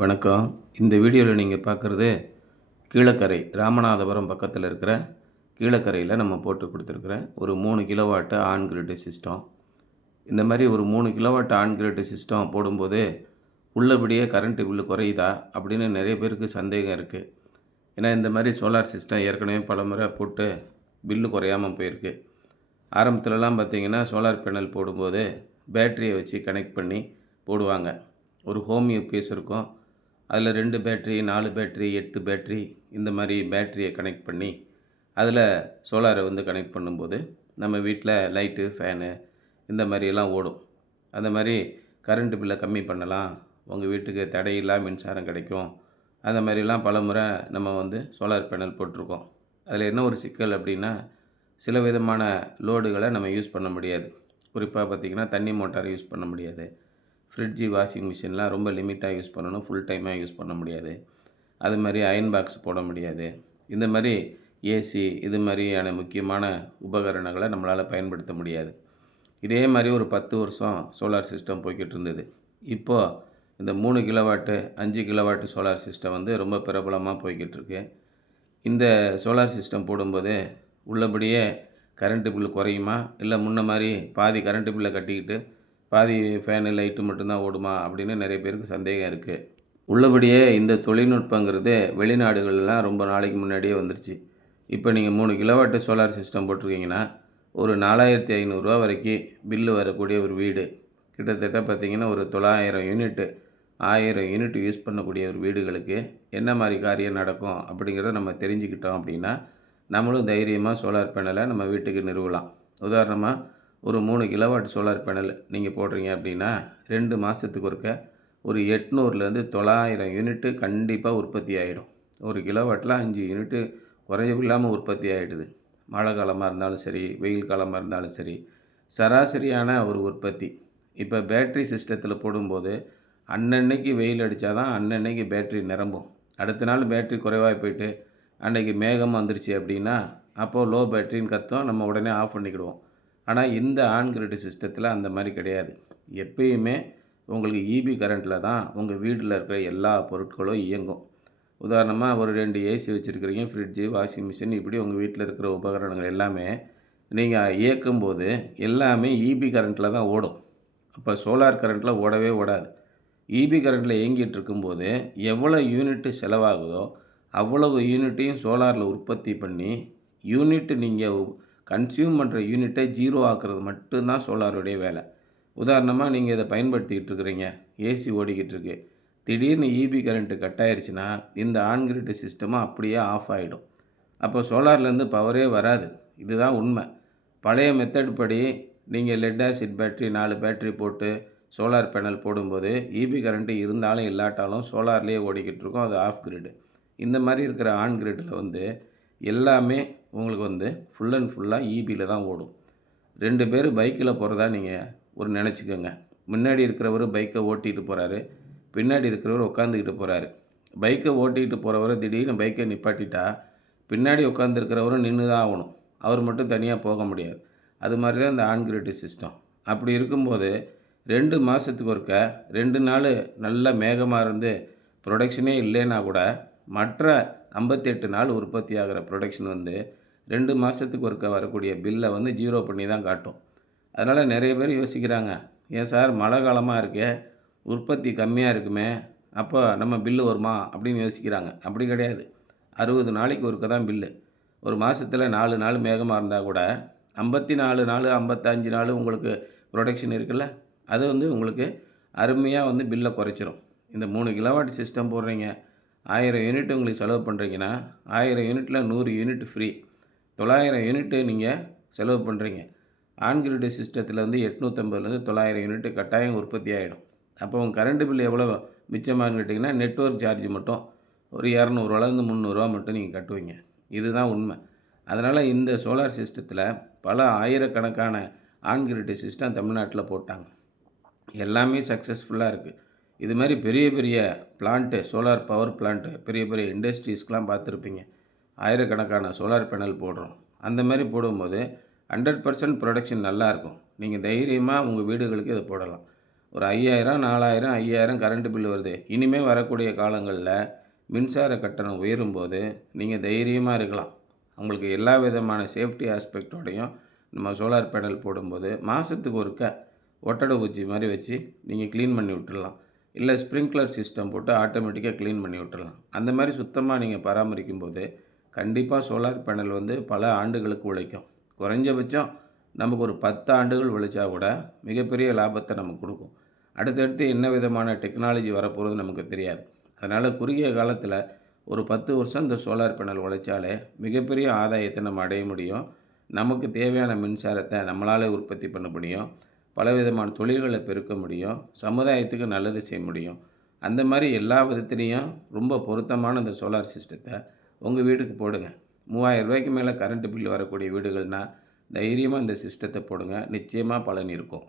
வணக்கம். இந்த வீடியோவில் நீங்கள் பார்க்குறது கீழக்கரை ராமநாதபுரம் பக்கத்தில் இருக்கிற கீழக்கரையில் நம்ம போட்டு கொடுத்துருக்குற ஒரு 3 கிலோவாட் ஆன் கிரிட் சிஸ்டம். இந்த மாதிரி ஒரு 3 கிலோவாட் ஆன் கிரிட் சிஸ்டம் போடும்போது உள்ளபடியே கரண்ட் பில்லு குறையுதா அப்படின்னு நிறைய பேருக்கு சந்தேகம் இருக்குது. ஏன்னா இந்த மாதிரி சோலார் சிஸ்டம் ஏற்கனவே பல முறை போட்டு பில்லு குறையாமல் போயிருக்கு. ஆரம்பத்துலலாம் பார்த்திங்கன்னா சோலார் பேனல் போடும்போது பேட்டரியை வச்சு கனெக்ட் பண்ணி போடுவாங்க. ஒரு ஹோம் யூபிஎஸ் இருக்கும். அதில் 2 பேட்ரி, 4 பேட்ரி, 8 பேட்ரி இந்த மாதிரி பேட்டரியை கனெக்ட் பண்ணி அதில் சோலாரை கனெக்ட் பண்ணும்போது நம்ம வீட்டில் லைட்டு, ஃபேனு இந்த மாதிரியெல்லாம் ஓடும். அந்த மாதிரி கரண்ட் பில்லை கம்மி பண்ணலாம், உங்கள் வீட்டுக்கு தடையில்லா மின்சாரம் கிடைக்கும். அந்த மாதிரிலாம் பல முறை நம்ம சோலார் பேனல் போட்டிருக்கோம். அதில் என்ன ஒரு சிக்கல் அப்படின்னா, சில விதமான லோடுகளை நம்ம யூஸ் பண்ண முடியாது. குறிப்பாக பார்த்திங்கன்னா தண்ணி மோட்டார் யூஸ் பண்ண முடியாது. ஃப்ரிட்ஜு, வாஷிங் மிஷின்லாம் ரொம்ப லிமிட்டாக யூஸ் பண்ணணும், ஃபுல் டைமாக யூஸ் பண்ண முடியாது. அது மாதிரி அயன் பாக்ஸ் போட முடியாது. இந்த மாதிரி ஏசி இது மாதிரியான முக்கியமான உபகரணங்களை நம்மளால் பயன்படுத்த முடியாது. இதே மாதிரி ஒரு 10 வருஷம் சோலார் சிஸ்டம் போய்கிட்டு இருந்தது. இப்போது இந்த 3 கிலோவாட்டு 5 கிலோவாட்டு சோலார் சிஸ்டம் ரொம்ப பிரபலமாக போய்கிட்டு இருக்கு. இந்த சோலார் சிஸ்டம் போடும்போது உள்ளபடியே கரண்ட்டு பில்லு குறையுமா, இல்லை முன்ன மாதிரி பாதி கரண்ட்டு பில்லை கட்டிக்கிட்டு பாதி ஃபேனு, லைட்டு மட்டும்தான் ஓடுமா அப்படின்னு நிறைய பேருக்கு சந்தேகம் இருக்குது. உள்ளபடியே இந்த தொழில்நுட்பங்கிறது வெளிநாடுகள்லாம் ரொம்ப நாளைக்கு முன்னாடியே வந்துருச்சு. இப்போ நீங்கள் 3 கிலோவாட்டு சோலார் சிஸ்டம் போட்டிருக்கீங்கன்னா ஒரு 4500 வரைக்கும் பில்லு வரக்கூடிய ஒரு வீடு, கிட்டத்தட்ட பார்த்திங்கன்னா ஒரு 900 யூனிட்டு 1000 யூனிட் யூஸ் பண்ணக்கூடிய ஒரு வீடுகளுக்கு என்ன மாதிரி காரியம் நடக்கும் அப்படிங்கிறத நம்ம தெரிஞ்சுக்கிட்டோம் அப்படின்னா நம்மளும் தைரியமாக சோலார் பேனலை நம்ம வீட்டுக்கு நிறுவலாம். உதாரணமாக ஒரு 3 கிலோவாட் சோலார் பேனல் நீங்கள் போடுறீங்க அப்படின்னா 2 மாதத்துக்கு ஒருக்க ஒரு 800லேருந்து 900 யூனிட்டு கண்டிப்பாக உற்பத்தி ஆகிடும். ஒரு கிலோவாட்டில் 5 யூனிட்டு குறைஞ்சது இல்லாமல் உற்பத்தி ஆகிடுது. மழை காலமாக இருந்தாலும் சரி, வெயில் காலமாக இருந்தாலும் சரி, சராசரியான ஒரு உற்பத்தி. இப்போ பேட்ரி சிஸ்டத்தில் போடும்போது அன்னன்னைக்கு வெயில் அடித்தா தான் அன்னன்னைக்கு பேட்ரி நிரம்பும். அடுத்த நாள் பேட்ரி குறைவாக போயிட்டு அன்றைக்கி மேகம் வந்துருச்சு அப்படின்னா அப்போது லோ பேட்ரின்னு கத்தும், நம்ம உடனே ஆஃப் பண்ணிக்கிடுவோம். ஆனால் இந்த ஆன் கிரிட் சிஸ்டத்தில் அந்த மாதிரி கிடையாது. எப்பயுமே உங்களுக்கு இபி கரண்ட்டில் தான் உங்கள் வீட்டில் இருக்கிற எல்லா பொருட்களும் இயங்கும். உதாரணமாக ஒரு 2 ஏசி வச்சுருக்கிறீங்க, ஃப்ரிட்ஜு, வாஷிங் மிஷின், இப்படி உங்கள் வீட்டில் இருக்கிற உபகரணங்கள் எல்லாமே நீங்கள் இயக்கும்போது எல்லாமே இபி கரண்ட்டில் தான் ஓடும். அப்போ சோலார் கரண்ட்டில் ஓடவே ஓடாது. இபி கரண்ட்டில் இயங்கிட்டு இருக்கும்போது எவ்வளோ யூனிட்டு செலவாகுதோ அவ்வளவு யூனிட்டையும் சோலாரில் உற்பத்தி பண்ணி யூனிட்டு நீங்கள் கன்சியூம் பண்ணுற யூனிட்டை 0 ஆக்குறது மட்டும்தான் சோலாருடைய வேலை. உதாரணமாக நீங்கள் இதை பயன்படுத்திக்கிட்டு இருக்கிறீங்க, ஏசி ஓடிக்கிட்டு இருக்கு, திடீர்னு இபி கரண்ட்டு கட் ஆயிடுச்சுன்னா இந்த ஆன் கிரிட் சிஸ்டமும் அப்படியே ஆஃப் ஆகிடும். அப்போ சோலார்லேருந்து பவரே வராது. இதுதான் உண்மை. பழைய மெத்தட் படி நீங்கள் லெட் ஆசிட் பேட்ரி 4 பேட்ரி போட்டு சோலார் பேனல் போடும்போது இபி கரண்ட்டு இருந்தாலும் இல்லாட்டாலும் சோலார்லேயே ஓடிக்கிட்டு இருக்கும், அது ஆஃப் கிரிட். இந்த மாதிரி இருக்கிற ஆன் கிரிட்டில் எல்லாமே உங்களுக்கு ஃபுல் அண்ட் ஃபுல்லாக இபியில் தான் ஓடும். 2 பேர் பைக்கில் போகிறதா நீங்கள் நினச்சிக்கோங்க. முன்னாடி இருக்கிறவர் பைக்கை ஓட்டிகிட்டு போகிறாரு, பின்னாடி இருக்கிறவர் உட்காந்துக்கிட்டு போகிறாரு. பைக்கை ஓட்டிகிட்டு போகிறவரை திடீர்னு பைக்கை நிப்பாட்டிட்டா பின்னாடி உட்காந்துருக்கிறவரும் நின்று தான் ஆகணும். அவர் மட்டும் தனியாக போக முடியாது. அது மாதிரி தான் இந்த ஆன் கிரிட் சிஸ்டம். அப்படி இருக்கும்போது 2 மாதத்துக்கு ஒருக்க 2 நாள் நல்ல மேகமாக இருந்து ப்ரொடக்ஷனே இல்லைன்னா கூட மற்ற 58 நாள் உற்பத்தி ஆகிற ப்ரொடக்ஷன் 2 மாதத்துக்கு ஒருக்க வரக்கூடிய பில்லை 0 பண்ணி தான் காட்டும். அதனால் நிறைய பேர் யோசிக்கிறாங்க, ஏன் சார் மழை காலமாக இருக்கே, உற்பத்தி கம்மியாக இருக்குமே, அப்போ நம்ம பில்லு வருமா அப்படின்னு யோசிக்கிறாங்க. அப்படி கிடையாது. 60 நாளைக்கு ஒருக்க தான் பில்லு. ஒரு மாதத்தில் 4 நாள் மேகமாக இருந்தால் கூட 54 நாள் 55 நாள் உங்களுக்கு ப்ரொடக்ஷன் இருக்குல்ல, அது உங்களுக்கு அருமையாக பில்லை குறைச்சிரும். இந்த 3 கிலோவாட் சிஸ்டம் போடுறீங்க, 1000 யூனிட் உங்களுக்கு செலவு பண்ணுறீங்கன்னா 1000 யூனிட்டில் 100 யூனிட் ஃப்ரீ. 900 யூனிட்டு நீங்கள் செலவு பண்ணுறீங்க. ஆன் கிரிட் சிஸ்டத்தில் 850லேருந்து 900 யூனிட்டு கட்டாயம் உற்பத்தி ஆகிடும். அப்போ உங்கள் கரண்ட் பில் எவ்வளோ மிச்சமானு கேட்டிங்கன்னா நெட்வொர்க் சார்ஜ் மட்டும் ஒரு 200ரூவாலேருந்து 300 மட்டும் நீங்கள் கட்டுவீங்க. இதுதான் உண்மை. அதனால் இந்த சோலார் சிஸ்டத்தில் பல ஆயிரக்கணக்கான ஆன் கிரிட் சிஸ்டம் தமிழ்நாட்டில் போட்டாங்க. எல்லாமே சக்ஸஸ்ஃபுல்லாக இருக்குது. இது மாதிரி பெரிய பெரிய பிளான்ட்டு, சோலார் பவர் பிளான்ட்டு, பெரிய பெரிய இண்டஸ்ட்ரீஸ்க்கெலாம் பார்த்துருப்பீங்க. ஆயிரக்கணக்கான சோலார் பேனல் போடுறோம். அந்த மாதிரி போடும்போது 100% ப்ரொடக்ஷன் நல்லாயிருக்கும். நீங்கள் தைரியமாக உங்கள் வீடுகளுக்கு இதை போடலாம். ஒரு 5000, 4000, 5000 கரண்ட் பில் வருது. இனிமேல் வரக்கூடிய காலங்களில் மின்சார கட்டணம் உயரும்போது நீங்கள் தைரியமாக இருக்கலாம். உங்களுக்கு எல்லா விதமான சேஃப்டி ஆஸ்பெக்டோடையும் நம்ம சோலார் பேனல் போடும்போது மாதத்துக்கு ஒருக்கா ஒட்டடை ஊச்சி மாதிரி வச்சு நீங்கள் க்ளீன் பண்ணி விட்டுடலாம். இல்லை ஸ்ப்ரிங்க்லர் சிஸ்டம் போட்டு ஆட்டோமேட்டிக்காக க்ளீன் பண்ணி விட்டுடலாம். அந்த மாதிரி சுத்தமாக நீங்கள் பராமரிக்கும் போது கண்டிப்பாக சோலார் பேனல் பல ஆண்டுகளுக்கு உழைக்கும். குறைஞ்சபட்சம் நமக்கு ஒரு 10 ஆண்டுகள் உழைச்சா கூட மிகப்பெரிய லாபத்தை நமக்கு கொடுக்கும். அடுத்தடுத்து என்ன விதமான டெக்னாலஜி வரப்போகிறது நமக்கு தெரியாது. அதனால் குறுகிய காலத்தில் ஒரு 10 வருஷம் இந்த சோலார் பேனல் உழைச்சாலே மிகப்பெரிய ஆதாயத்தை நம்ம அடைய முடியும். நமக்கு தேவையான மின்சாரத்தை நம்மளால் உற்பத்தி பண்ண முடியும். பலவிதமான தொழில்களை பெருக்க முடியும். சமுதாயத்துக்கு நல்லது செய்ய முடியும். அந்த மாதிரி எல்லா விதத்துலேயும் ரொம்ப பொருத்தமான இந்த சோலார் சிஸ்டத்தை உங்கள் வீட்டுக்கு போடுங்க. ரூ. 3000 மேலே கரண்ட் பில் வரக்கூடிய வீடுகள்னால் தைரியமாக இந்த சிஸ்டத்தை போடுங்க. நிச்சயமாக பலன் இருக்கும்.